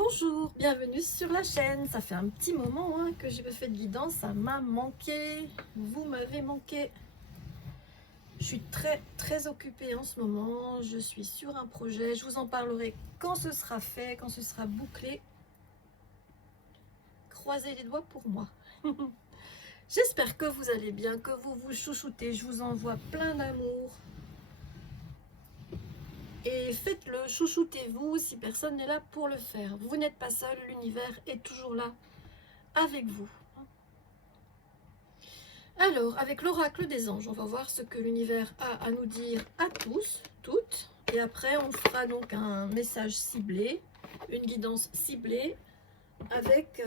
Bonjour, bienvenue sur la chaîne. Ça fait un petit moment que j'ai pas fait de guidance, ça m'a manqué. Vous m'avez manqué. Je suis très occupée en ce moment. Je suis sur un projet. Je vous en parlerai quand ce sera fait, quand ce sera bouclé. Croisez les doigts pour moi. J'espère que vous allez bien, que vous vous chouchoutez. Je vous envoie plein d'amour. Et faites-le, chouchoutez-vous si personne n'est là pour le faire. Vous n'êtes pas seul, l'univers est toujours là avec vous. Alors, avec l'oracle des anges, on va voir ce que l'univers a à nous dire à tous, toutes. Et après, on fera donc un message ciblé, une guidance ciblée avec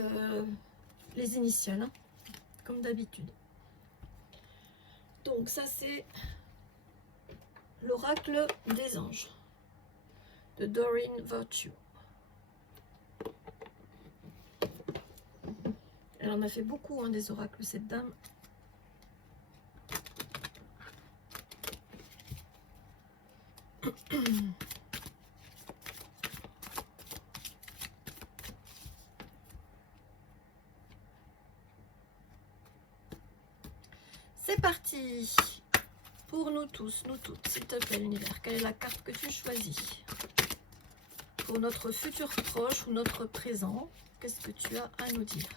les initiales, comme d'habitude. Donc ça, c'est l'oracle des anges de Doreen Virtue. Elle en a fait beaucoup des oracles, cette dame. C'est parti pour nous tous, nous toutes. S'il te plaît, l'univers, quelle est la carte que tu choisis pour notre futur proche ou notre présent? Qu'est-ce que tu as à nous dire?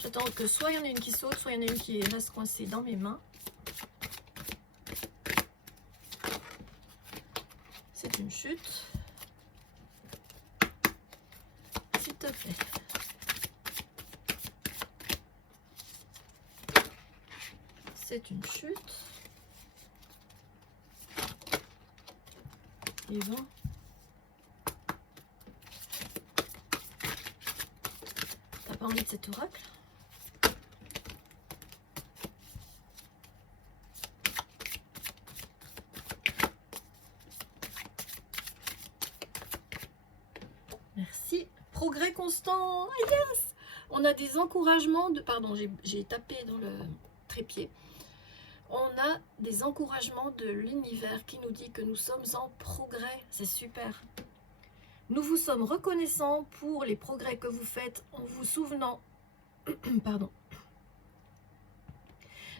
J'attends que soit il y en a une qui saute, soit il y en a une qui reste coincée dans mes mains. C'est une chute. S'il te plaît. C'est une chute. Et bon. T'as pas envie de cet oracle? Merci. Progrès constant. Yes! On a des encouragements de... Pardon, j'ai tapé dans le trépied. On a des encouragements de l'univers qui nous dit que nous sommes en progrès. C'est super. Nous vous sommes reconnaissants pour les progrès que vous faites en vous souvenant pardon,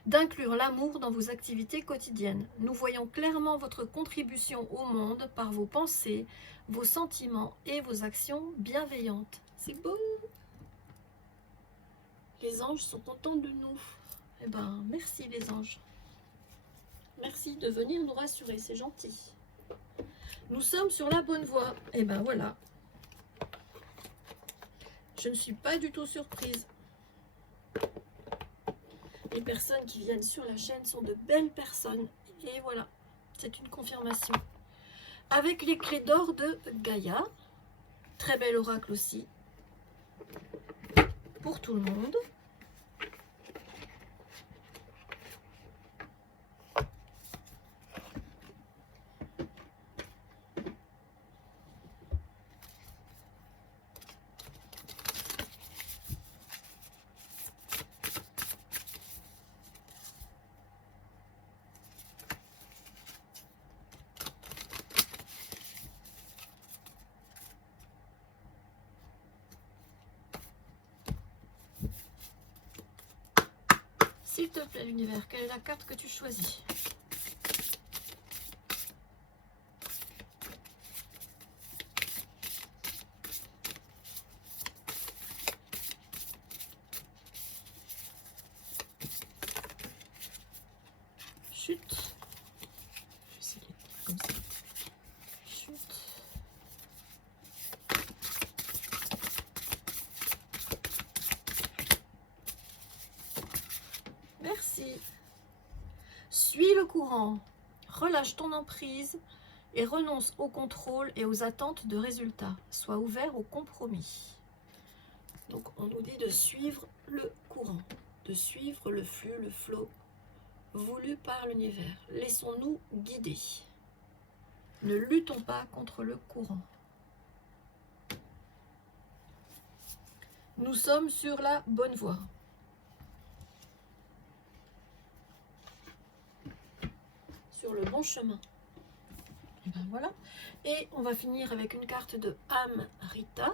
d'inclure l'amour dans vos activités quotidiennes. Nous voyons clairement votre contribution au monde par vos pensées, vos sentiments et vos actions bienveillantes. C'est beau. Les anges sont contents de nous. Eh ben, merci les anges. Merci de venir nous rassurer, c'est gentil. Nous sommes sur la bonne voie. Et ben voilà. Je ne suis pas du tout surprise. Les personnes qui viennent sur la chaîne sont de belles personnes. Et voilà, c'est une confirmation. Avec les clés d'or de Gaïa. Très bel oracle aussi. Pour tout le monde. S'il te plaît, l'univers, quelle est la carte que tu choisis? Chute. Je vais essayer de faire comme ça. Chute. Merci. Suis le courant, relâche ton emprise et renonce au contrôle et aux attentes de résultats. Sois ouvert au compromis. Donc on nous dit de suivre le courant, de suivre le flux, le flot voulu par l'univers. Laissons-nous guider. Ne luttons pas contre le courant. Nous sommes sur la bonne voie. Sur le bon chemin. Et ben voilà. Et on va finir avec une carte de Amrita.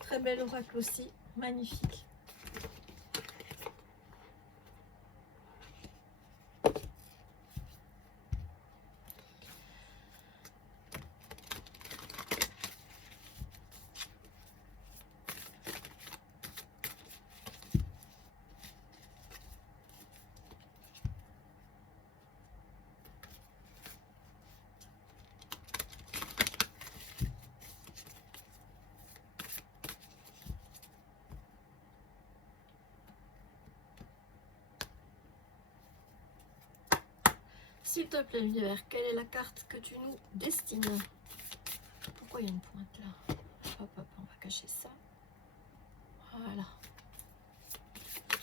Très bel oracle aussi, magnifique. S'il te plaît, l'univers, quelle est la carte que tu nous destines? Pourquoi il y a une pointe là? Hop, hop, on va cacher ça. Voilà.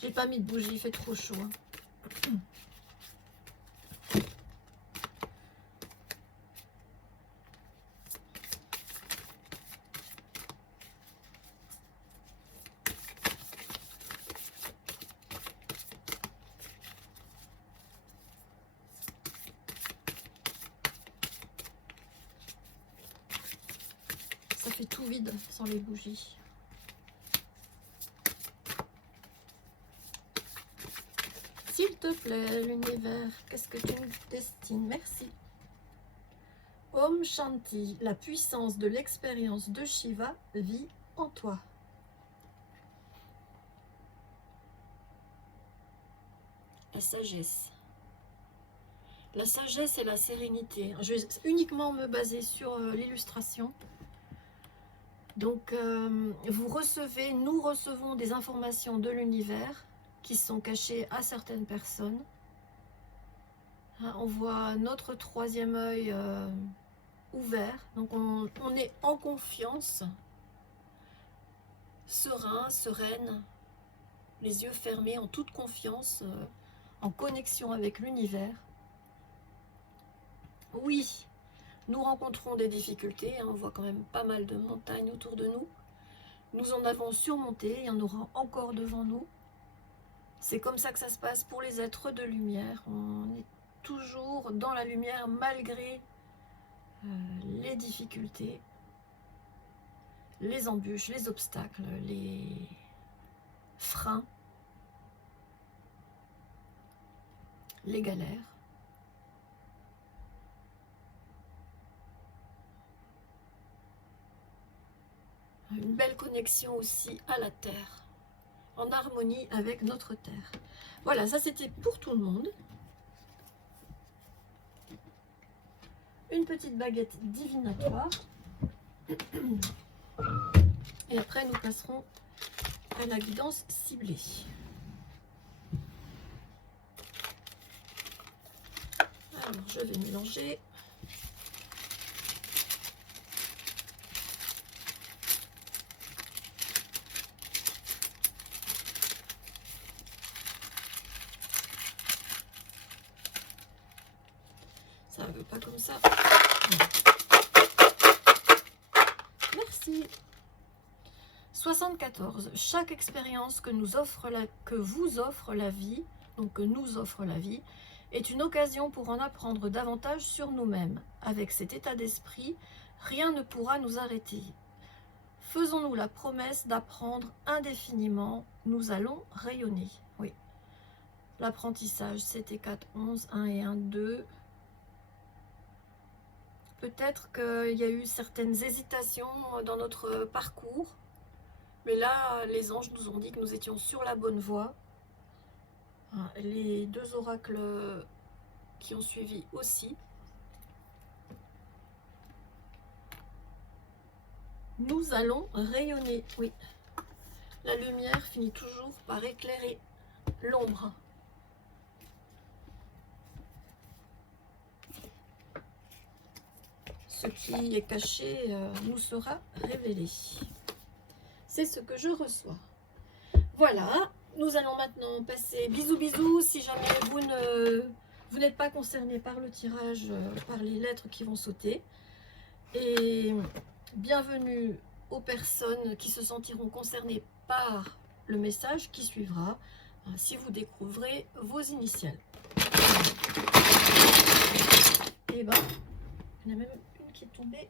J'ai pas mis de bougie, il fait trop chaud. Hein. Ça fait tout vide sans les bougies. S'il te plaît, l'univers, qu'est-ce que tu nous destines? Merci. Om Shanti, la puissance de l'expérience de Shiva vit en toi. La sagesse. La sagesse et la sérénité. Je vais uniquement me baser sur l'illustration. Donc, vous recevez, nous recevons des informations de l'univers qui sont cachées à certaines personnes. Hein, on voit notre troisième œil ouvert. Donc, on est en confiance, serein, sereine, les yeux fermés, en toute confiance, en connexion avec l'univers. Oui, nous rencontrons des difficultés, hein, on voit quand même pas mal de montagnes autour de nous. Nous en avons surmonté, il y en aura encore devant nous. C'est comme ça que ça se passe pour les êtres de lumière. On est toujours dans la lumière malgré les difficultés, les embûches, les obstacles, les freins, les galères. Une belle connexion aussi à la terre, en harmonie avec notre terre. Voilà, ça c'était pour tout le monde. Une petite baguette divinatoire. Et après nous passerons à la guidance ciblée. Alors je vais mélanger. Ça ne veut pas comme ça. Merci. 74. Chaque expérience que vous offre la vie, donc que nous offre la vie, est une occasion pour en apprendre davantage sur nous-mêmes. Avec cet état d'esprit, rien ne pourra nous arrêter. Faisons-nous la promesse d'apprendre indéfiniment, nous allons rayonner. Oui. L'apprentissage, c'était 4, 11, 1 et 1, 2. Peut-être qu'il y a eu certaines hésitations dans notre parcours. Mais là, les anges nous ont dit que nous étions sur la bonne voie. Les deux oracles qui ont suivi aussi. Nous allons rayonner, oui. La lumière finit toujours par éclairer l'ombre. Ce qui est caché nous sera révélé. C'est ce que je reçois. Voilà, nous allons maintenant passer, bisous bisous, si jamais vous n'êtes pas concerné par le tirage, par les lettres qui vont sauter. Et bienvenue aux personnes qui se sentiront concernées par le message qui suivra, si vous découvrez vos initiales. Et ben, il y en a même une qui est tombée.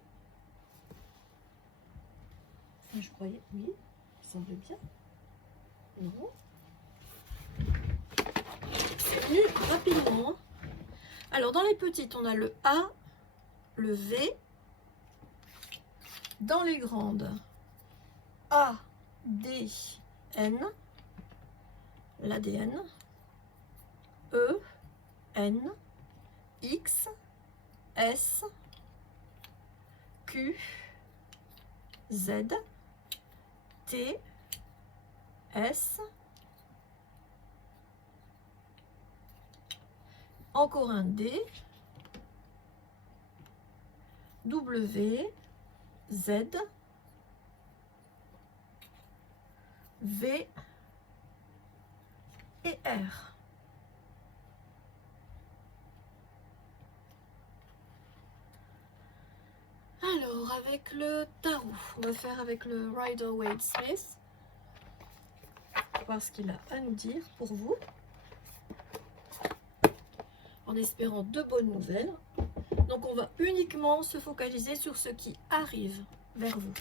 Enfin, je croyais, oui, il semblait bien. Non. C'est venu rapidement. Alors, dans les petites, on a le A, le V. Dans les grandes, A, D, N, l'ADN, E, N, X, S, Q, Z, T, S, encore un D, W, Z, V et R. Alors, avec le tarot, on va faire avec le Rider-Waite-Smith. Voir ce qu'il a à nous dire pour vous. En espérant de bonnes nouvelles. Donc, on va uniquement se focaliser sur ce qui arrive vers vous.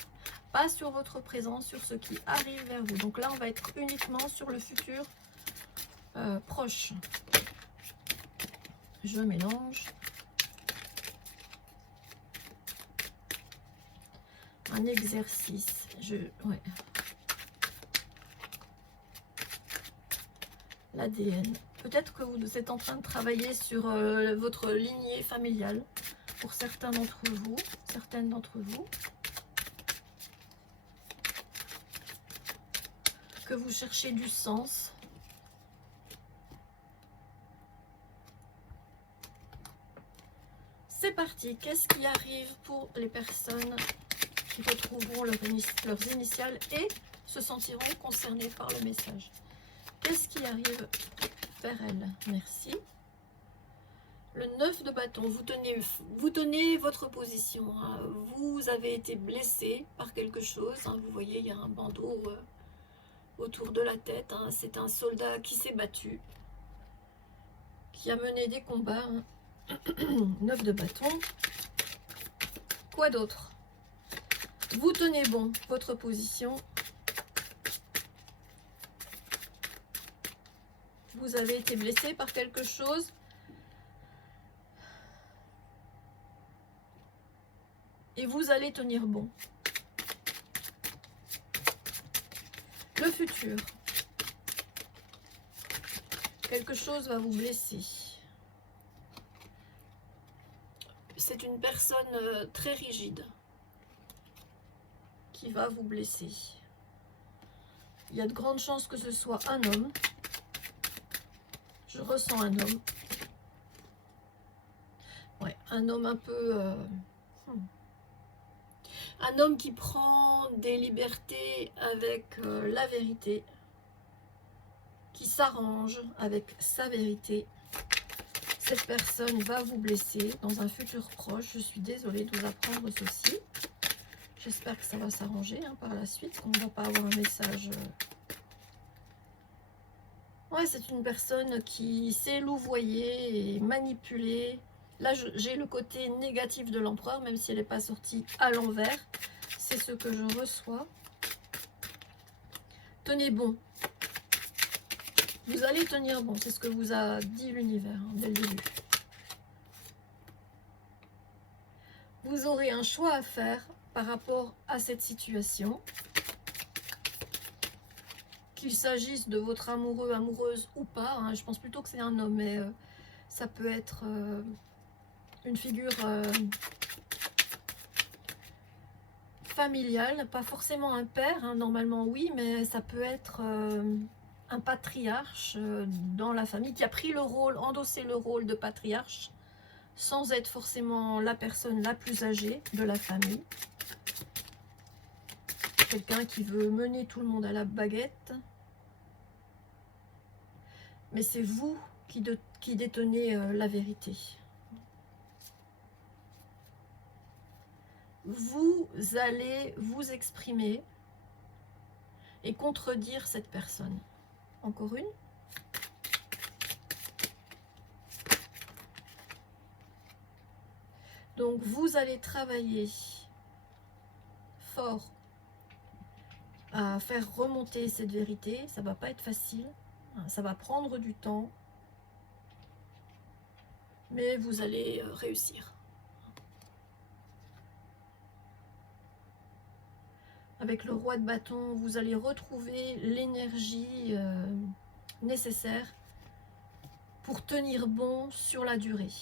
Pas sur votre présent, sur ce qui arrive vers vous. Donc là, on va être uniquement sur le futur proche. Je mélange. Un exercice. Ouais. L'ADN. Peut-être que vous êtes en train de travailler sur votre lignée familiale. Pour certains d'entre vous, certaines d'entre vous. Que vous cherchez du sens. C'est parti. Qu'est-ce qui arrive pour les personnes qui retrouveront leurs initiales et se sentiront concernées par le message? Qu'est-ce qui arrive vers elles? Merci. Le 9 de bâton, vous tenez votre position. Hein. Vous avez été blessé par quelque chose. Hein. Vous voyez, il y a un bandeau autour de la tête. Hein. C'est un soldat qui s'est battu, qui a mené des combats. Hein. 9 de bâton. Quoi d'autre? Vous tenez bon votre position. Vous avez été blessé par quelque chose. Et vous allez tenir bon. Le futur. Quelque chose va vous blesser. C'est une personne très rigide qui va vous blesser. Il y a de grandes chances que ce soit un homme. Je ressens un homme. Ouais, un homme un peu... Un homme qui prend des libertés avec la vérité, qui s'arrange avec sa vérité. Cette personne va vous blesser dans un futur proche. Je suis désolée de vous apprendre ceci. J'espère que ça va s'arranger hein, par la suite, qu'on ne va pas avoir un message. Ouais, c'est une personne qui sait louvoyer et manipuler. Là, j'ai le côté négatif de l'empereur, même si elle n'est pas sortie à l'envers. C'est ce que je reçois. Tenez bon. Vous allez tenir bon. C'est ce que vous a dit l'univers hein, dès le début. Vous aurez un choix à faire par rapport à cette situation. Qu'il s'agisse de votre amoureux, amoureuse ou pas. Hein, je pense plutôt que c'est un homme, mais ça peut être une figure familiale. Pas forcément un père, hein, normalement oui, mais ça peut être un patriarche dans la famille qui a pris le rôle, endossé le rôle de patriarche sans être forcément la personne la plus âgée de la famille. Quelqu'un qui veut mener tout le monde à la baguette. Mais c'est vous qui détenez la vérité. Vous allez vous exprimer et contredire cette personne. Encore une. Donc vous allez travailler fort à faire remonter cette vérité. Ça va pas être facile, ça va prendre du temps, mais vous allez réussir. Avec le roi de bâton, vous allez retrouver l'énergie nécessaire pour tenir bon sur la durée.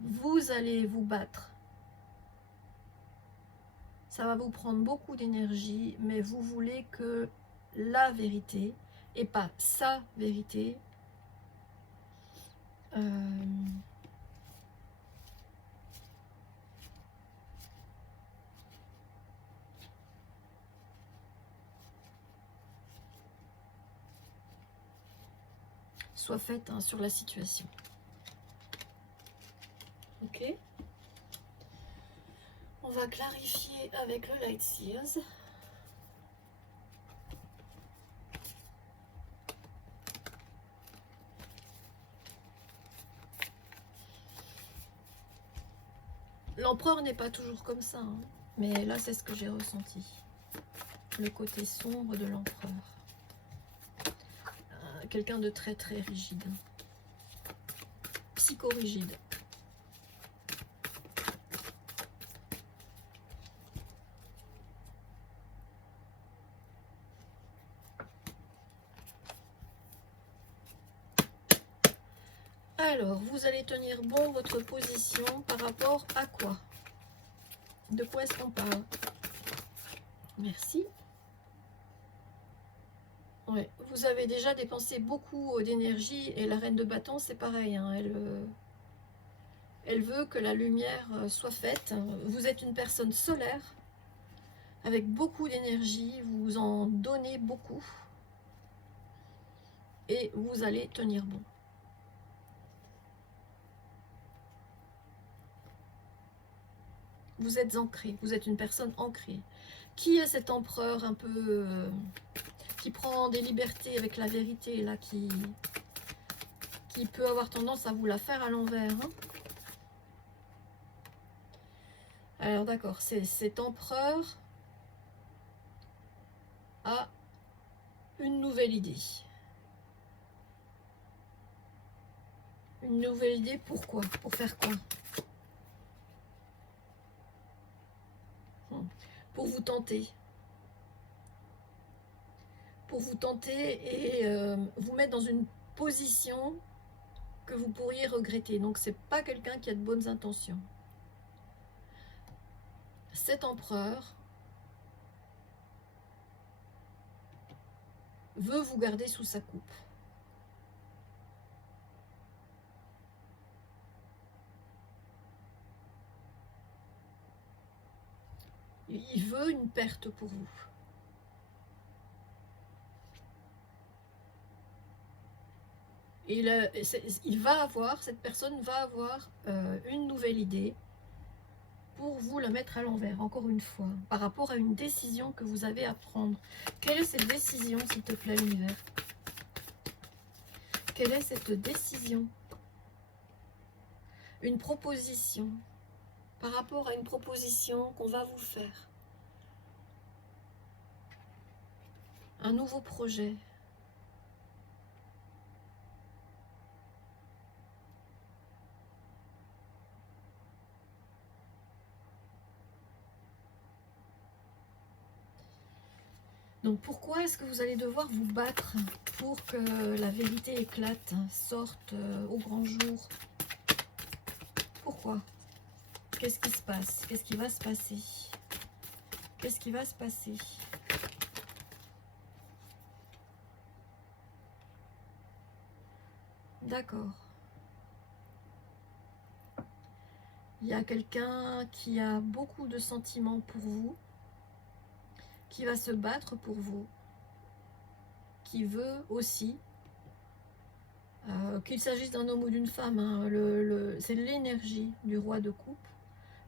Vous allez vous battre. Ça va vous prendre beaucoup d'énergie, mais vous voulez que la vérité, et pas sa vérité, soit faite sur la situation. Ok. On va clarifier avec le Light Seers. L'empereur n'est pas toujours comme ça, hein, mais là c'est ce que j'ai ressenti. Le côté sombre de l'empereur. Quelqu'un de très très rigide. Psychorigide. Alors, vous allez tenir bon votre position par rapport à quoi? De quoi est-ce qu'on parle? Merci. Ouais, vous avez déjà dépensé beaucoup d'énergie et la reine de bâton, c'est pareil. Hein, elle veut que la lumière soit faite. Vous êtes une personne solaire avec beaucoup d'énergie, vous en donnez beaucoup et vous allez tenir bon. Vous êtes ancré, vous êtes une personne ancrée. Qui est cet empereur un peu qui prend des libertés avec la vérité là, qui peut avoir tendance à vous la faire à l'envers, hein? Alors d'accord, cet empereur a une nouvelle idée. Une nouvelle idée, pourquoi? Pour faire quoi? Pour vous tenter. Pour vous tenter et vous mettre dans une position que vous pourriez regretter. Donc c'est pas quelqu'un qui a de bonnes intentions. Cet empereur veut vous garder sous sa coupe. Il veut une perte pour vous. Et cette personne va avoir une nouvelle idée pour vous la mettre à l'envers, encore une fois, par rapport à une décision que vous avez à prendre. Quelle est cette décision, s'il te plaît, l'univers? Quelle est cette décision? Une proposition, par rapport à une proposition qu'on va vous faire. Un nouveau projet. Donc pourquoi est-ce que vous allez devoir vous battre pour que la vérité éclate, sorte au grand jour? Pourquoi? Qu'est-ce qui se passe? Qu'est-ce qui va se passer? Qu'est-ce qui va se passer? D'accord. Il y a quelqu'un qui a beaucoup de sentiments pour vous, qui va se battre pour vous, qui veut aussi, qu'il s'agisse d'un homme ou d'une femme, hein, c'est l'énergie du roi de coupe,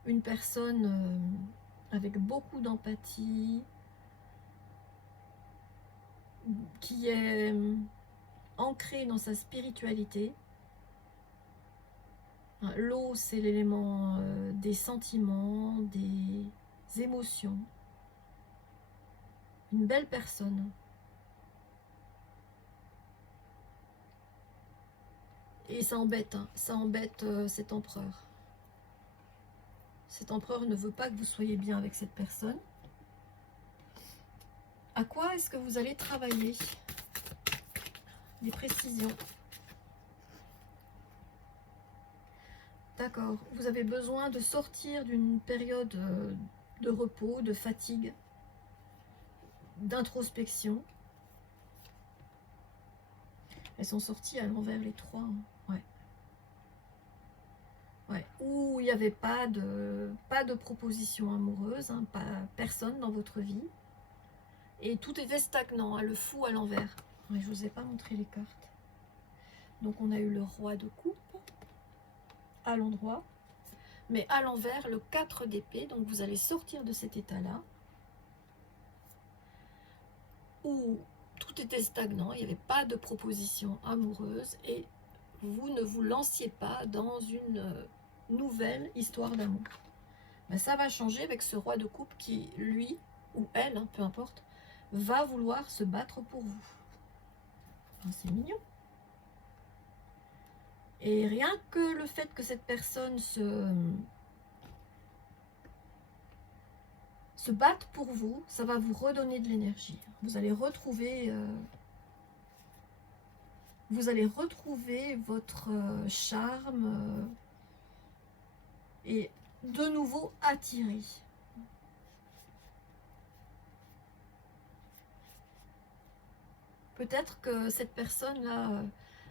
une personne avec beaucoup d'empathie, qui est ancrée dans sa spiritualité, Hein, l'eau, c'est l'élément des sentiments, des émotions. Une belle personne. Et ça embête, hein, ça embête cet empereur. Cet empereur ne veut pas que vous soyez bien avec cette personne. À quoi est-ce que vous allez travailler? Des précisions. D'accord. Vous avez besoin de sortir d'une période de repos, de fatigue, d'introspection. Elles sont sorties à l'envers les trois. Hein. Ouais. Ouais. Où il n'y avait pas de proposition amoureuse, hein, pas personne dans votre vie. Et tout était stagnant, hein, le fou à l'envers. Ouais, je ne vous ai pas montré les cartes. Donc on a eu le roi de coupe à l'endroit, mais à l'envers le 4 d'épée. Donc vous allez sortir de cet état-là, où tout était stagnant, il n'y avait pas de proposition amoureuse, et vous ne vous lanciez pas dans une nouvelle histoire d'amour. Ben, ça va changer avec ce roi de coupe qui, lui, ou elle, hein, peu importe, va vouloir se battre pour vous. Enfin, c'est mignon. Et rien que le fait que cette personne se batte pour vous, ça va vous redonner de l'énergie. Vous allez retrouver votre charme et de nouveau attiré. Peut-être que cette personne-là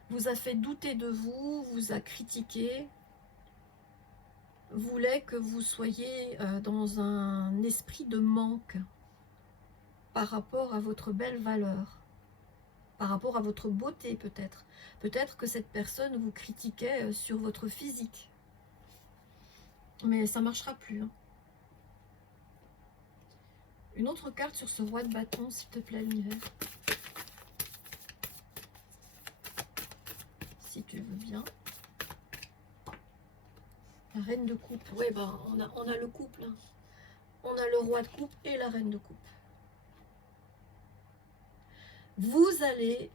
vous a fait douter de vous, vous a critiqué, voulait que vous soyez dans un esprit de manque par rapport à votre belle valeur, par rapport à votre beauté peut-être. Peut-être que cette personne vous critiquait sur votre physique. Mais ça ne marchera plus. Hein. Une autre carte sur ce roi de bâton, s'il te plaît, l'univers. Si tu veux bien. La reine de coupe. Oui, ben, on a le couple. Hein. On a le roi de coupe et la reine de coupe. Vous allez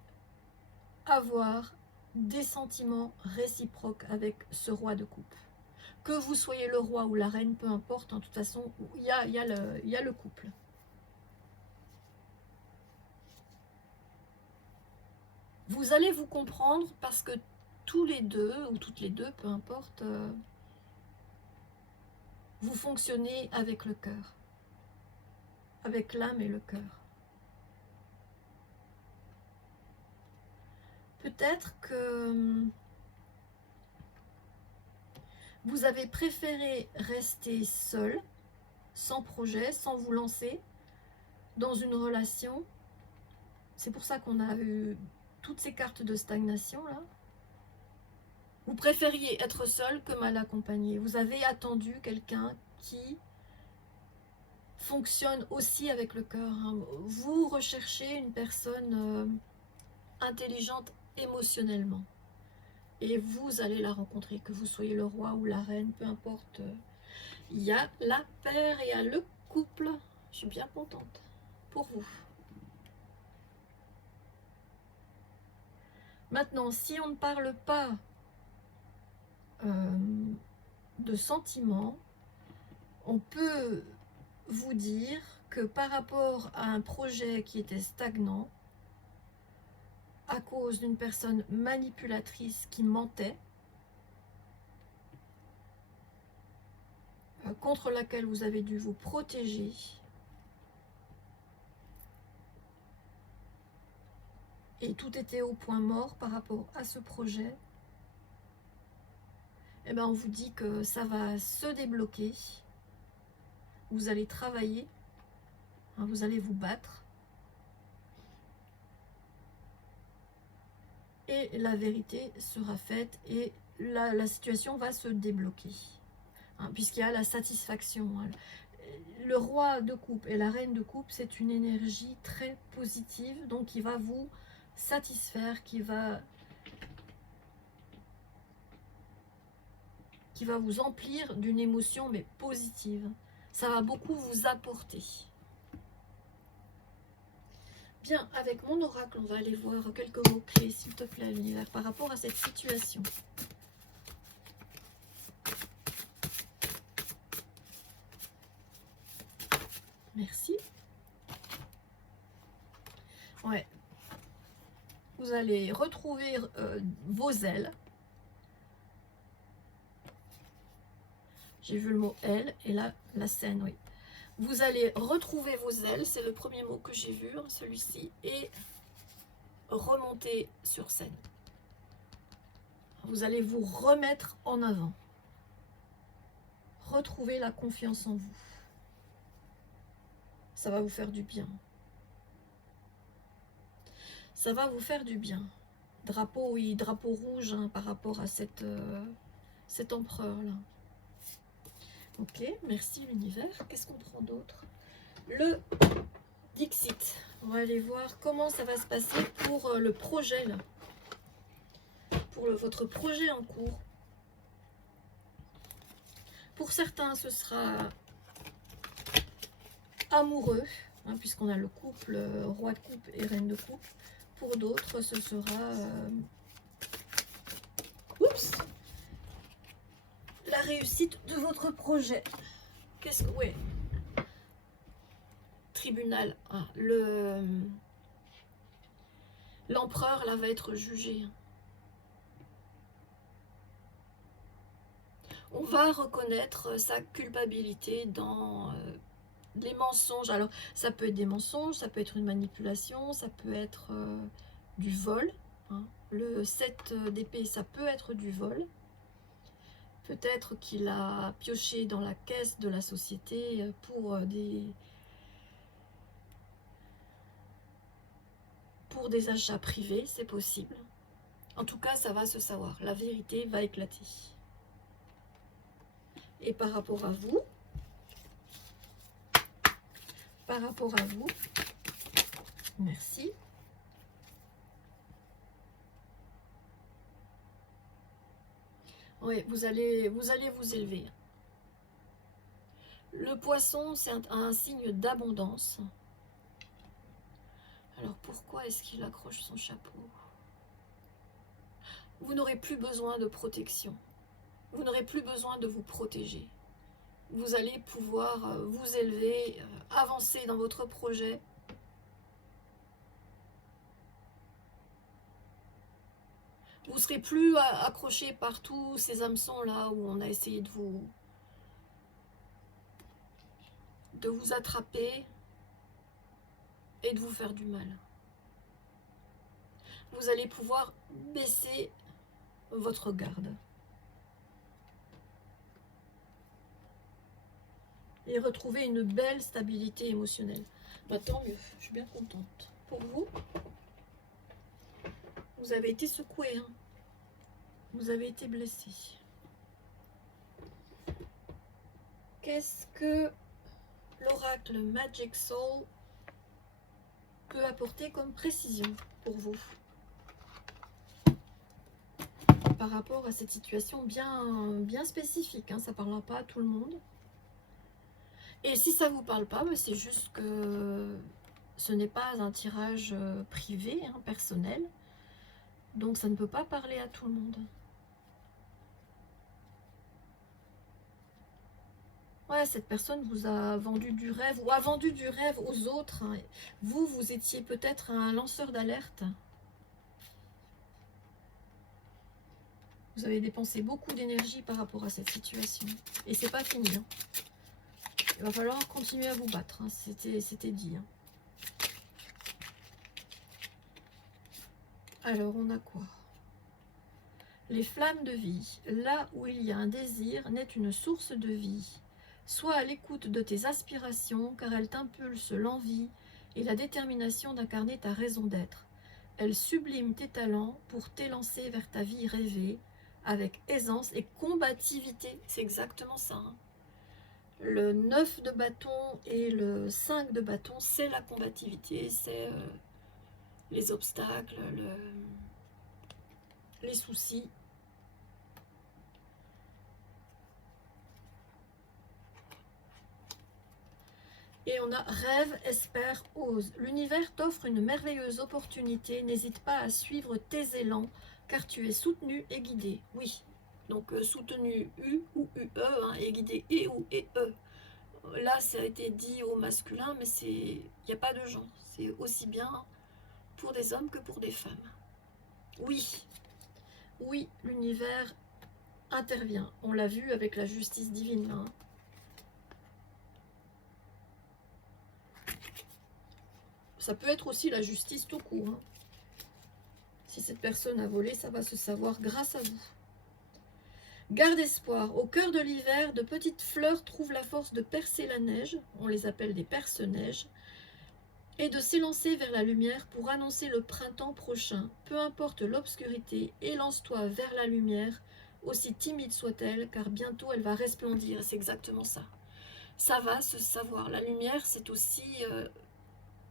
avoir des sentiments réciproques avec ce roi de coupe. Que vous soyez le roi ou la reine, peu importe, en toute façon, il y a le couple. Vous allez vous comprendre parce que tous les deux, ou toutes les deux, peu importe, vous fonctionnez avec le cœur, avec l'âme et le cœur. Peut-être que vous avez préféré rester seul, sans projet, sans vous lancer dans une relation. C'est pour ça qu'on a eu toutes ces cartes de stagnation là. Vous préfériez être seul que mal accompagné. Vous avez attendu quelqu'un qui fonctionne aussi avec le cœur. Hein. Vous recherchez une personne intelligente émotionnellement. Et vous allez la rencontrer, que vous soyez le roi ou la reine, peu importe. Il y a la paire et il y a le couple. Je suis bien contente pour vous. Maintenant, si on ne parle pas de sentiments, on peut vous dire que par rapport à un projet qui était stagnant, à cause d'une personne manipulatrice qui mentait, contre laquelle vous avez dû vous protéger, et tout était au point mort par rapport à ce projet, eh bien on vous dit que ça va se débloquer, vous allez travailler, hein, vous allez vous battre, et la vérité sera faite et la situation va se débloquer, hein, puisqu'il y a la satisfaction. Hein. Le roi de coupe et la reine de coupe, c'est une énergie très positive, donc qui va vous satisfaire, qui va qui va vous emplir d'une émotion mais positive. Ça va beaucoup vous apporter. Bien, avec mon oracle, on va aller voir quelques mots-clés, s'il te plaît, l'univers, par rapport à cette situation. Merci. Ouais. Vous allez retrouver vos ailes. J'ai vu le mot aile et là, la scène, oui. Vous allez retrouver vos ailes, c'est le premier mot que j'ai vu, hein, celui-ci, et remonter sur scène. Vous allez vous remettre en avant. Retrouver la confiance en vous. Ça va vous faire du bien. Ça va vous faire du bien. Drapeau, oui, drapeau rouge hein, par rapport à cet empereur-là. Ok, merci l'univers. Qu'est-ce qu'on prend d'autre? Le Dixit. On va aller voir comment ça va se passer pour le projet, là. Pour votre projet en cours. Pour certains, ce sera amoureux, hein, puisqu'on a le couple, roi de coupe et reine de coupe. Pour d'autres, ce sera oups, la réussite de votre projet. Qu'est-ce que... Ouais. Tribunal. Hein, l'empereur, là, va être jugé. On va reconnaître sa culpabilité dans les mensonges. Alors, ça peut être des mensonges, ça peut être une manipulation, ça peut être du vol. Hein. Le 7 d'épée, ça peut être du vol. Peut-être qu'il a pioché dans la caisse de la société pour des achats privés, c'est possible. En tout cas, ça va se savoir. La vérité va éclater. Et par rapport à vous, merci. Oui, vous allez vous élever. Le poisson, c'est un signe d'abondance. Alors pourquoi est-ce qu'il accroche son chapeau? Vous n'aurez plus besoin de protection. Vous n'aurez plus besoin de vous protéger. Vous allez pouvoir vous élever, avancer dans votre projet. Vous ne serez plus accroché par tous ces hameçons là où on a essayé de vous attraper et de vous faire du mal. Vous allez pouvoir baisser votre garde. Et retrouver une belle stabilité émotionnelle. Bah, tant mieux, je suis bien contente. Pour vous, vous avez été secoué, hein. Vous avez été blessé. Qu'est-ce que l'oracle Magic Soul peut apporter comme précision pour vous par rapport à cette situation bien spécifique, hein, ça ne parlera pas à tout le monde. Et si ça ne vous parle pas, c'est juste que ce n'est pas un tirage privé, hein, personnel. Donc ça ne peut pas parler à tout le monde. Ouais, cette personne vous a vendu du rêve ou a vendu du rêve aux autres. Hein. Vous étiez peut-être un lanceur d'alerte. Vous avez dépensé beaucoup d'énergie par rapport à cette situation. Et c'est pas fini. Hein. Il va falloir continuer à vous battre. Hein. C'était dit. Hein. Alors, on a quoi? Les flammes de vie. Là où il y a un désir, naît une source de vie. Sois à l'écoute de tes aspirations, car elles t'impulsent l'envie et la détermination d'incarner ta raison d'être. Elles subliment tes talents pour t'élancer vers ta vie rêvée, avec aisance et combativité. C'est exactement ça. Hein. Le 9 de bâton et le 5 de bâton, c'est la combativité, c'est les obstacles, les soucis. Et on a rêve, espère, ose. L'univers t'offre une merveilleuse opportunité. N'hésite pas à suivre tes élans, car tu es soutenu et guidé. Oui, donc soutenu U ou UE, hein, et guidé E ou E. Là, ça a été dit au masculin, mais il n'y a pas de genre. C'est aussi bien pour des hommes que pour des femmes. Oui, oui, l'univers intervient. On l'a vu avec la justice divine, hein. Ça peut être aussi la justice tout court, hein. Si cette personne a volé, ça va se savoir grâce à vous. Garde espoir. Au cœur de l'hiver, de petites fleurs trouvent la force de percer la neige, on les appelle des perce-neiges, et de s'élancer vers la lumière pour annoncer le printemps prochain. Peu importe l'obscurité, élance-toi vers la lumière, aussi timide soit-elle, car bientôt elle va resplendir. C'est exactement ça. Ça va se savoir. La lumière, c'est aussi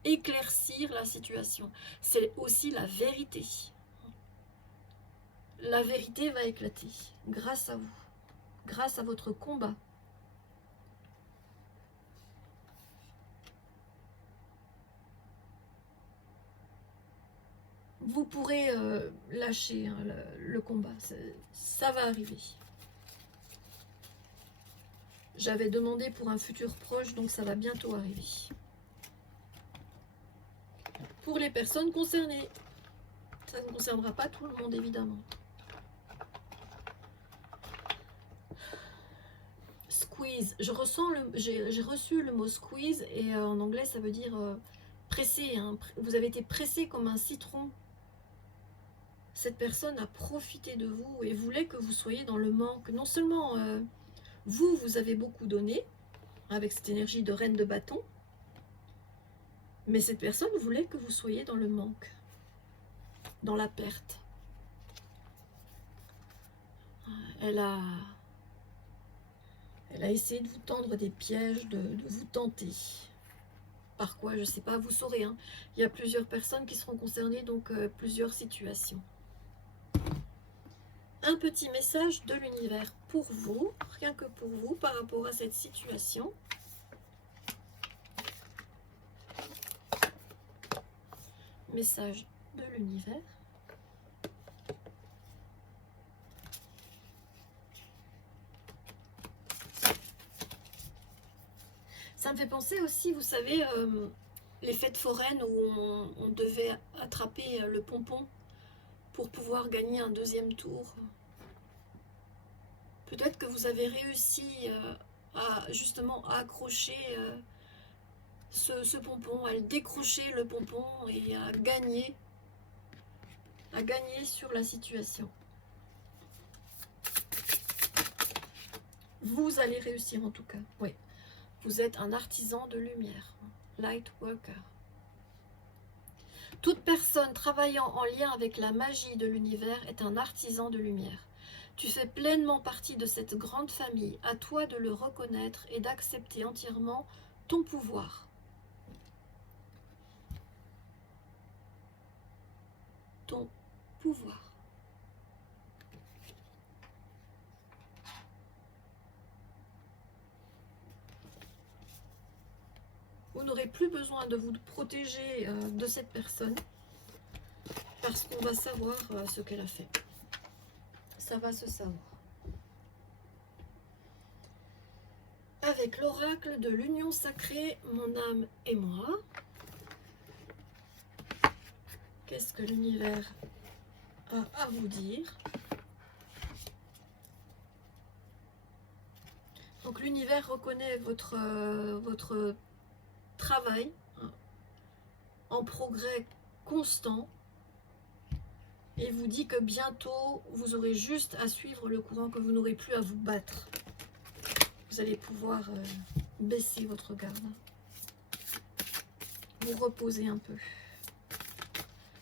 éclaircir la situation. C'est aussi la vérité. La vérité va éclater grâce à vous, grâce à votre combat. Vous pourrez lâcher, hein, le combat, ça va arriver. J'avais demandé pour un futur proche, donc ça va bientôt arriver. Pour les personnes concernées, ça ne concernera pas tout le monde évidemment. Squeeze, j'ai reçu le mot squeeze et en anglais ça veut dire pressé, hein. Vous avez été pressé comme un citron. Cette personne a profité de vous et voulait que vous soyez dans le manque. Non seulement vous avez beaucoup donné avec cette énergie de reine de bâton, mais cette personne voulait que vous soyez dans le manque, dans la perte. Elle a essayé de vous tendre des pièges, de vous tenter. Par quoi, je ne sais pas, vous saurez, hein. Il y a plusieurs personnes qui seront concernées, donc plusieurs situations. Un petit message de l'univers pour vous, rien que pour vous, par rapport à cette situation. Message de l'univers. Ça me fait penser aussi, vous savez, les fêtes foraines où on devait attraper le pompon pour pouvoir gagner un deuxième tour. Peut-être que vous avez réussi à justement accrocher ce pompon, à le décrocher le pompon et à gagner sur la situation. Vous allez réussir en tout cas, oui. Vous êtes un artisan de lumière, light worker. Toute personne travaillant en lien avec la magie de l'univers est un artisan de lumière. Tu fais pleinement partie de cette grande famille. À toi de le reconnaître et d'accepter entièrement ton pouvoir. Ton pouvoir. Vous n'aurez plus besoin de vous protéger de cette personne parce qu'on va savoir ce qu'elle a fait. Ça va se savoir. Avec l'oracle de l'union sacrée, mon âme et moi, qu'est-ce que l'univers a à vous dire? Donc l'univers reconnaît votre travail en progrès constant et vous dit que bientôt vous aurez juste à suivre le courant, que vous n'aurez plus à vous battre. Vous allez pouvoir baisser votre garde, vous reposer un peu,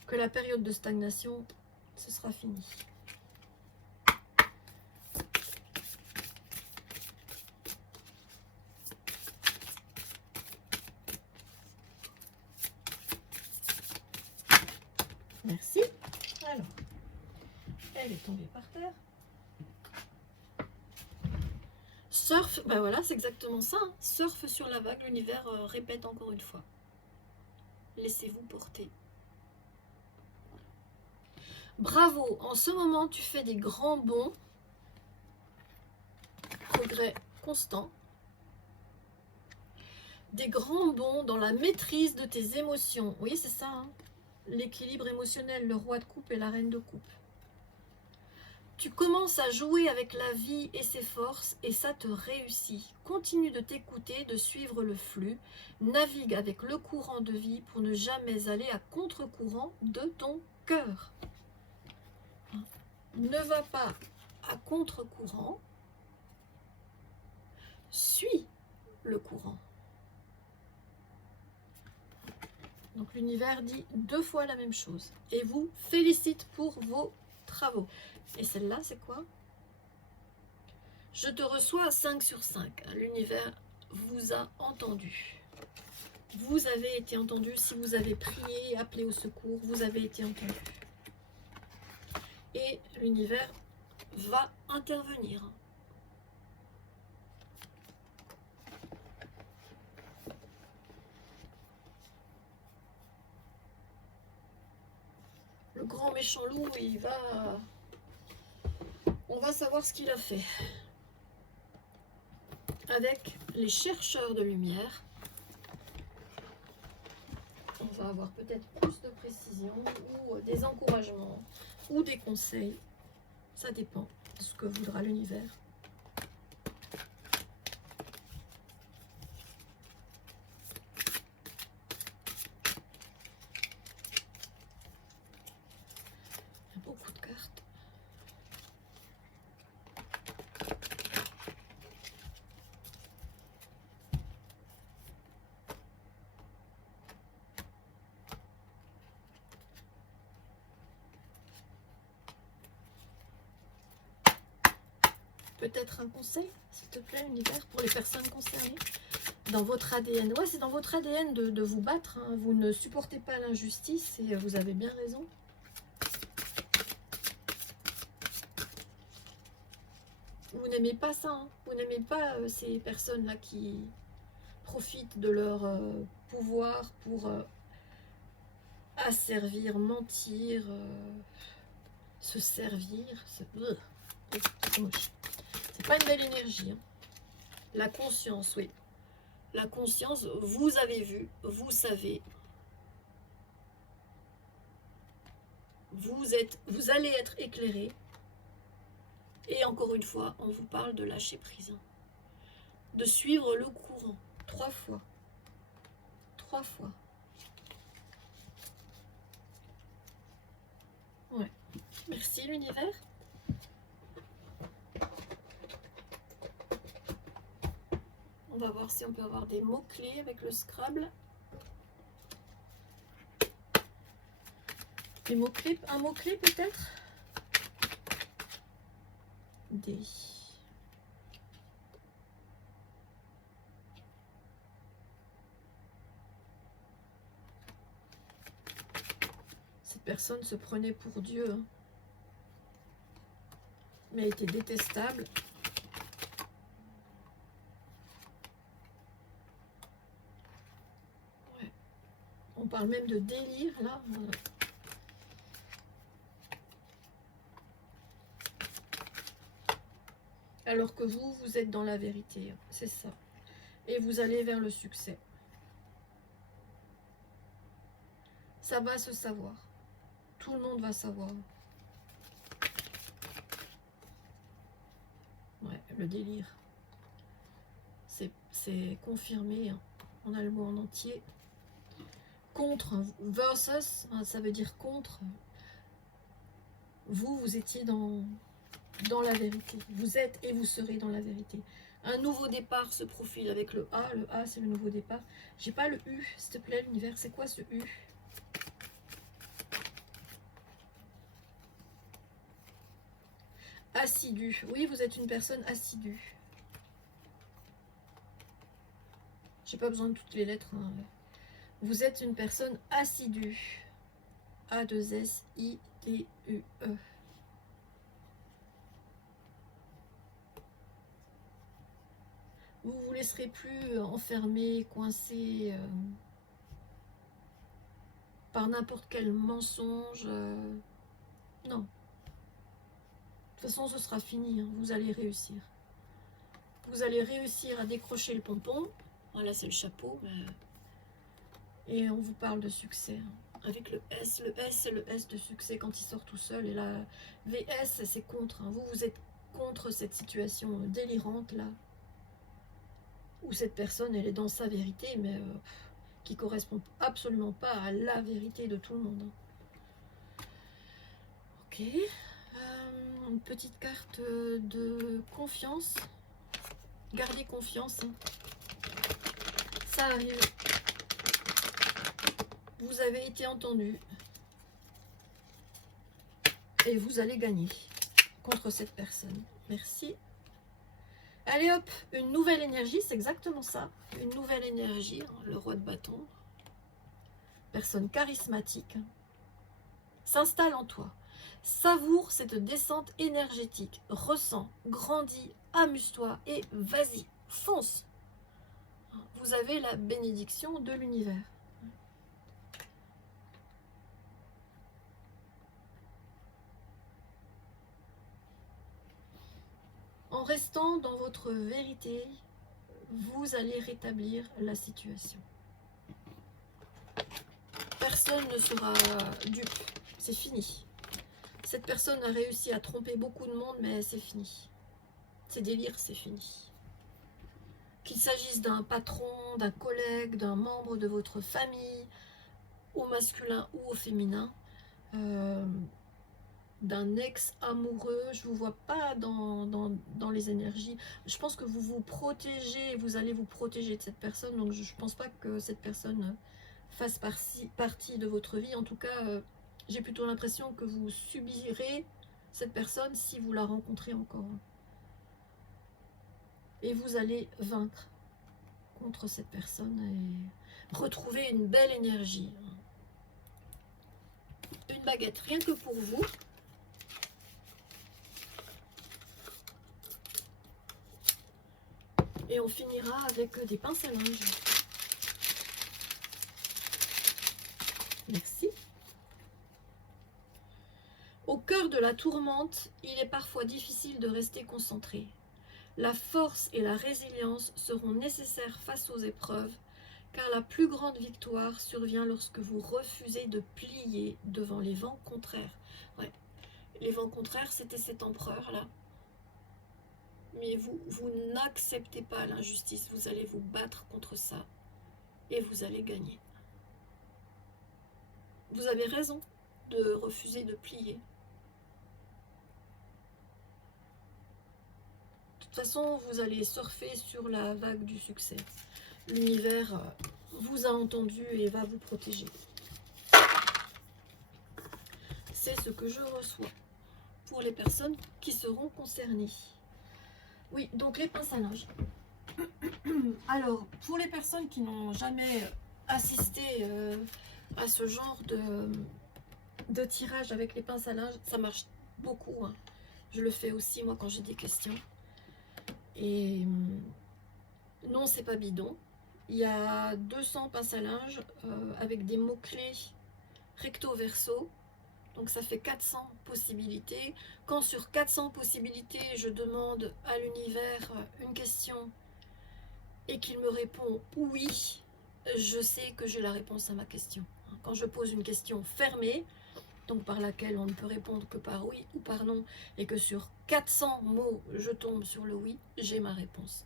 que la période de stagnation, ce sera fini. Merci. Alors, elle est tombée par terre. Surf, ben voilà, c'est exactement ça. Hein. Surf sur la vague, l'univers répète encore une fois. Laissez-vous porter. Bravo, en ce moment, tu fais des grands bonds. Progrès constant. Des grands bonds dans la maîtrise de tes émotions. Oui, c'est ça. Hein. L'équilibre émotionnel, le roi de coupe et la reine de coupe. Tu commences à jouer avec la vie et ses forces et ça te réussit. Continue de t'écouter, de suivre le flux. Navigue avec le courant de vie pour ne jamais aller à contre-courant de ton cœur. Ne va pas à contre-courant. Suis le courant. Donc l'univers dit 2 fois la même chose et vous félicite pour vos travaux. Et celle-là, c'est quoi? Je te reçois à 5 sur 5. L'univers vous a entendu. Vous avez été entendu. Si vous avez prié, appelé au secours, vous avez été entendu. Et l'univers va intervenir. Le grand méchant loup, il va... On va savoir ce qu'il a fait. Avec les chercheurs de lumière, on va avoir peut-être plus de précision ou des encouragements ou des conseils. Ça dépend de ce que voudra l'univers. Il y a beaucoup de cartes. Peut-être un conseil, s'il te plaît, l'univers, pour les personnes concernées. Dans votre ADN. Ouais, c'est dans votre ADN de vous battre. Hein. Vous ne supportez pas l'injustice et vous avez bien raison. Vous n'aimez pas ça. Hein. Vous n'aimez pas ces personnes-là qui profitent de leur pouvoir pour asservir, mentir, se servir. C'est moche. C'est pas une belle énergie. Hein. La conscience, oui. La conscience, vous avez vu, vous savez. Vous allez être éclairé. Et encore une fois, on vous parle de lâcher prise. De suivre le courant. 3 fois. 3 fois. Ouais. Merci l'univers. On va voir si on peut avoir des mots-clés avec le Scrabble. Des mots-clés, un mot-clé peut-être? Des. Cette personne se prenait pour Dieu, hein. Mais elle était détestable. Ouais. On parle même de délire là. Alors que vous, vous êtes dans la vérité, c'est ça. Et vous allez vers le succès. Ça va se savoir. Tout le monde va savoir. Ouais, le délire. C'est confirmé. Hein. On a le mot en entier. Contre, versus, hein, ça veut dire contre. Vous étiez dans la vérité. Vous êtes et vous serez dans la vérité. Un nouveau départ se profile avec le A. Le A, c'est le nouveau départ. J'ai pas le U, s'il te plaît, l'univers. C'est quoi ce U? Assidu. Oui, vous êtes une personne assidue. J'ai pas besoin de toutes les lettres. Hein. Vous êtes une personne assidue. A-2-S-I-D-U-E. Vous ne vous laisserez plus enfermer, coincé par n'importe quel mensonge. Non. De toute façon, ce sera fini. Hein. Vous allez réussir. Vous allez réussir à décrocher le pompon. Voilà, c'est le chapeau. Et on vous parle de succès. Hein. Avec le S, c'est le S de succès quand il sort tout seul. Et la VS, c'est contre. Hein. Vous êtes contre cette situation délirante là. Où cette personne, elle est dans sa vérité, mais qui correspond absolument pas à la vérité de tout le monde. Ok. Une petite carte de confiance. Gardez confiance. Hein. Ça arrive. Vous avez été entendu. Et vous allez gagner contre cette personne. Merci. Allez hop, une nouvelle énergie, c'est exactement ça. Une nouvelle énergie, hein, le roi de bâton. Personne charismatique. S'installe en toi. Savoure cette descente énergétique. Ressens, grandis, amuse-toi et vas-y, fonce. Vous avez la bénédiction de l'univers. En restant dans votre vérité, vous allez rétablir la situation. Personne ne sera dupe. C'est fini. Cette personne a réussi à tromper beaucoup de monde, mais c'est fini. Ces délires, c'est fini. Qu'il s'agisse d'un patron, d'un collègue, d'un membre de votre famille, au masculin ou au féminin, d'un ex amoureux, je ne vous vois pas dans les énergies. Je pense que vous vous protégez, vous allez vous protéger de cette personne, donc je ne pense pas que cette personne fasse partie de votre vie. En tout cas, j'ai plutôt l'impression que vous subirez cette personne si vous la rencontrez encore. Et vous allez vaincre contre cette personne et retrouver une belle énergie. Une baguette, rien que pour vous. Et on finira avec des pinces à linge. Merci. Au cœur de la tourmente, il est parfois difficile de rester concentré. La force et la résilience seront nécessaires face aux épreuves, car la plus grande victoire survient lorsque vous refusez de plier devant les vents contraires. Ouais. Les vents contraires, c'était cet empereur-là. Mais vous n'acceptez pas l'injustice, vous allez vous battre contre ça et vous allez gagner. Vous avez raison de refuser de plier. De toute façon, vous allez surfer sur la vague du succès. L'univers vous a entendu et va vous protéger. C'est ce que je reçois pour les personnes qui seront concernées. Oui, donc les pinces à linge. Alors, pour les personnes qui n'ont jamais assisté à ce genre de tirage avec les pinces à linge, ça marche beaucoup. Hein. Je le fais aussi, moi, quand j'ai des questions. Et non, c'est pas bidon. Il y a 200 pinces à linge avec des mots-clés recto-verso. Donc ça fait 400 possibilités. Quand sur 400 possibilités, je demande à l'univers une question et qu'il me répond oui, je sais que j'ai la réponse à ma question. Quand je pose une question fermée, donc par laquelle on ne peut répondre que par oui ou par non, et que sur 400 mots, je tombe sur le oui, j'ai ma réponse.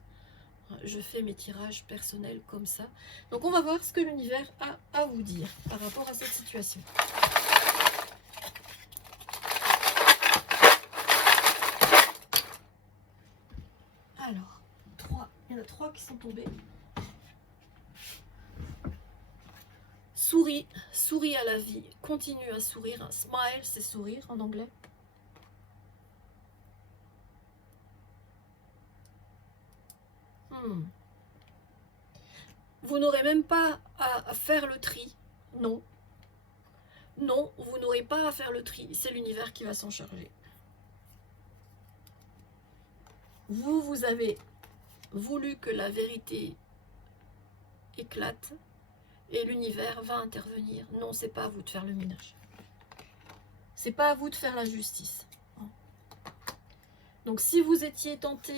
Je fais mes tirages personnels comme ça. Donc on va voir ce que l'univers a à vous dire par rapport à cette situation. Alors, 3. Il y en a 3 qui sont tombés. Souris, souris à la vie, continue à sourire. Smile, c'est sourire en anglais. Vous n'aurez même pas à faire le tri. Non. Non, vous n'aurez pas à faire le tri. C'est l'univers qui va s'en charger. Vous avez voulu que la vérité éclate et l'univers va intervenir. Non, c'est pas à vous de faire le ménage. C'est pas à vous de faire la justice. Donc si vous étiez tenté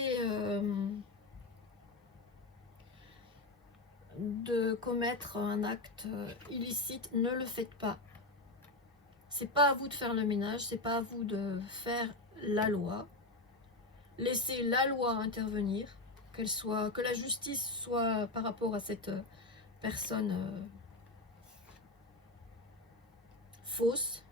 de commettre un acte illicite, ne le faites pas. C'est pas à vous de faire le ménage, c'est pas à vous de faire la loi. Laissez la loi intervenir, que la justice soit par rapport à cette personne fausse.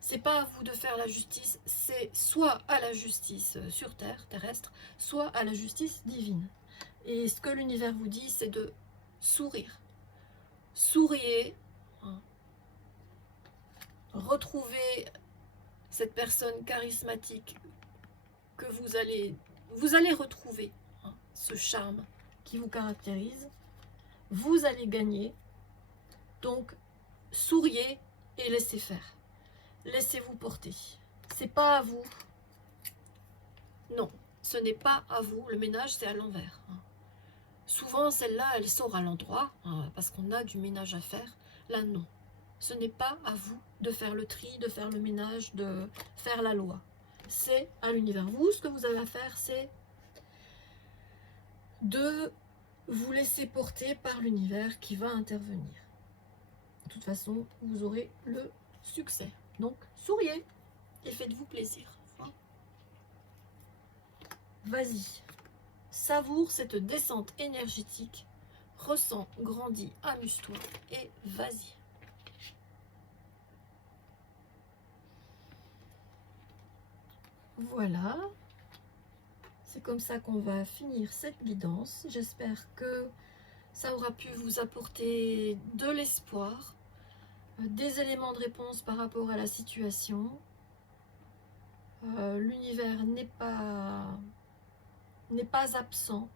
C'est pas à vous de faire la justice, c'est soit à la justice sur terre, terrestre, soit à la justice divine. Et ce que l'univers vous dit, c'est de sourire. Souriez, hein. Retrouvez cette personne charismatique que vous allez retrouver, hein, ce charme qui vous caractérise. Vous allez gagner. Donc, souriez et laissez faire. Laissez-vous porter. C'est pas à vous. Non, ce n'est pas à vous. Le ménage, c'est à l'envers. Souvent, celle-là, elle sort à l'endroit, parce qu'on a du ménage à faire. Là, non. Ce n'est pas à vous de faire le tri, de faire le ménage, de faire la loi. C'est à l'univers. Vous, ce que vous avez à faire, c'est de vous laisser porter par l'univers qui va intervenir. De toute façon, vous aurez le succès. Donc, souriez et faites-vous plaisir. Vas-y, savoure cette descente énergétique, ressens, grandis, amuse-toi et vas-y. Voilà, c'est comme ça qu'on va finir cette guidance. J'espère que ça aura pu vous apporter de l'espoir, des éléments de réponse par rapport à la situation. L'univers n'est pas absent,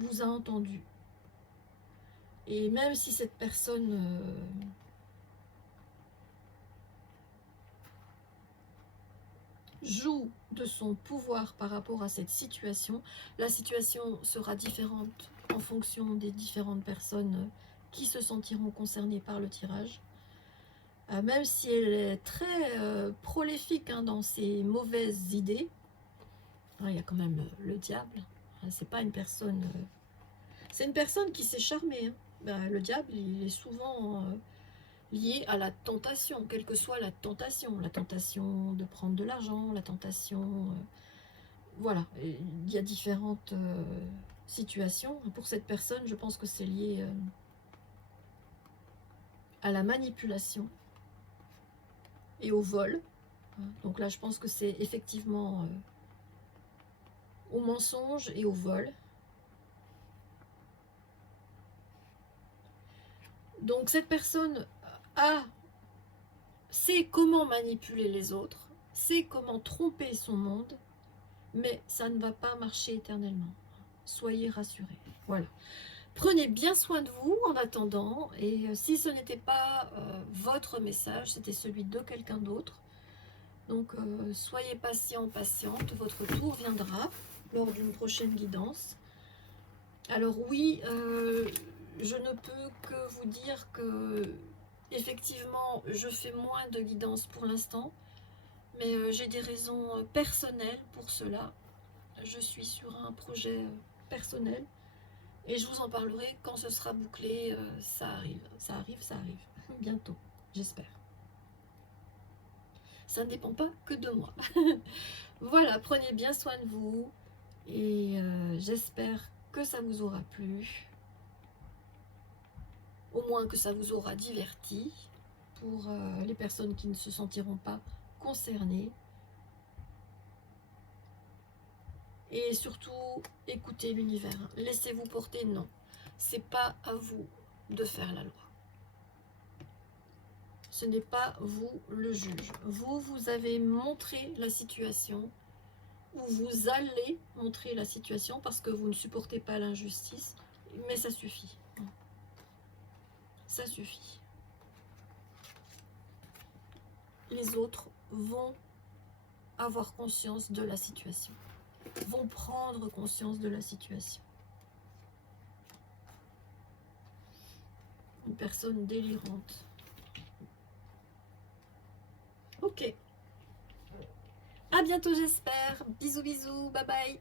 vous a entendu. Et même si cette personne joue de son pouvoir par rapport à cette situation, la situation sera différente en fonction des différentes personnes qui se sentiront concernées par le tirage. Même si elle est très prolifique dans ses mauvaises idées, il y a quand même le diable. C'est pas une personne... c'est une personne qui s'est charmée. Le diable, il est souvent lié à la tentation, quelle que soit la tentation de prendre de l'argent, la tentation... voilà, il y a différentes situations. Pour cette personne, je pense que c'est lié à la manipulation et au vol. Donc là, je pense que c'est effectivement au mensonge et au vol. Donc cette personne sait comment manipuler les autres, sait comment tromper son monde, mais ça ne va pas marcher éternellement. Soyez rassurés. Voilà. Prenez bien soin de vous en attendant, et si ce n'était pas votre message, c'était celui de quelqu'un d'autre. Donc soyez patient, patiente, votre tour viendra lors d'une prochaine guidance. Alors oui, je ne peux que vous dire que effectivement je fais moins de guidance pour l'instant, mais j'ai des raisons personnelles pour cela. Je suis sur un projet personnel et je vous en parlerai quand ce sera bouclé. Ça arrive bientôt, j'espère. Ça ne dépend pas que de moi. Voilà, prenez bien soin de vous et j'espère que ça vous aura plu, au moins que ça vous aura diverti pour les personnes qui ne se sentiront pas concernées. Et surtout, écoutez l'univers. Laissez-vous porter, non. C'est pas à vous de faire la loi. Ce n'est pas vous le juge. Vous avez montré la situation, ou vous allez montrer la situation parce que vous ne supportez pas l'injustice, mais ça suffit. Ça suffit. Les autres vont avoir conscience de la situation. vont prendre conscience de la situation. Une personne délirante. Ok. À bientôt j'espère. Bisous bisous. Bye bye.